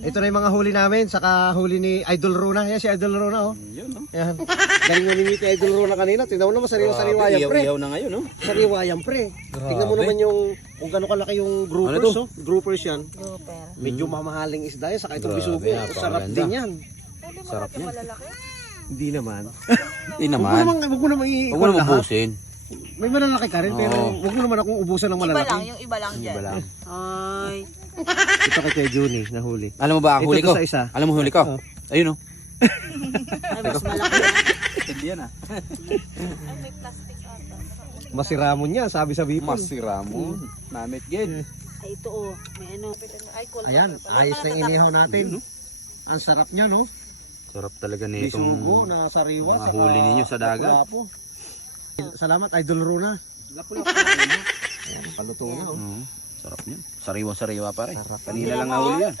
Ito na yung mga huli namin, saka huli ni Idol Rona. Yan si Idol Rona, oh. Yun, no? Yan. Galing mo ni Idol Rona kanina. Tingnan mo naman, sariwa yan, pre. Iyaw na ngayon, no? Sariwa yan, pre. Tingnan mo naman yung, kung gano'n kalaki yung groupers, Ano to? oh. Groupers yan. Grouper. Medyo mamahaling isda yan, saka itong Grabe, bisugo. Sarap napakaganda. din yan. Pwede mo Sarap natin yan. malalaki. Hindi naman. Hindi Huwag naman. mo naman Huwag mo naman busin. May malalaki ka rin, pero Oo. huwag mo naman akong ubusan ng Iba lang, malalaki. yung iba lang dyan. Iba lang. Ay. Ito kay Kuya Juni, nahuli. Alam mo ba ang Ito huli ko? sa isa. Alam mo huli ko? Oo. Ayun, oh. Ay, mas malaki yan. Hindi yan, ah. Ay, may plastic ata. Masiramon niya, sabi sa Bipol. Masiramon. Namit gid. Ay, ito oh. May ano. Ay, cool. Ayan, ayos na inihaw natin. Ang sarap niya, no? Sarap talaga May nitong sugo na sariwa. mga saka huli ninyo sa dagat. lapu-lapu. Salamat, Idol Rona. Lapu-lapu. Ayan, paluto na, oh. Sarap niyan. Sariwa-sariwa pa rin. Sarap. Kanina lang nahuli yan.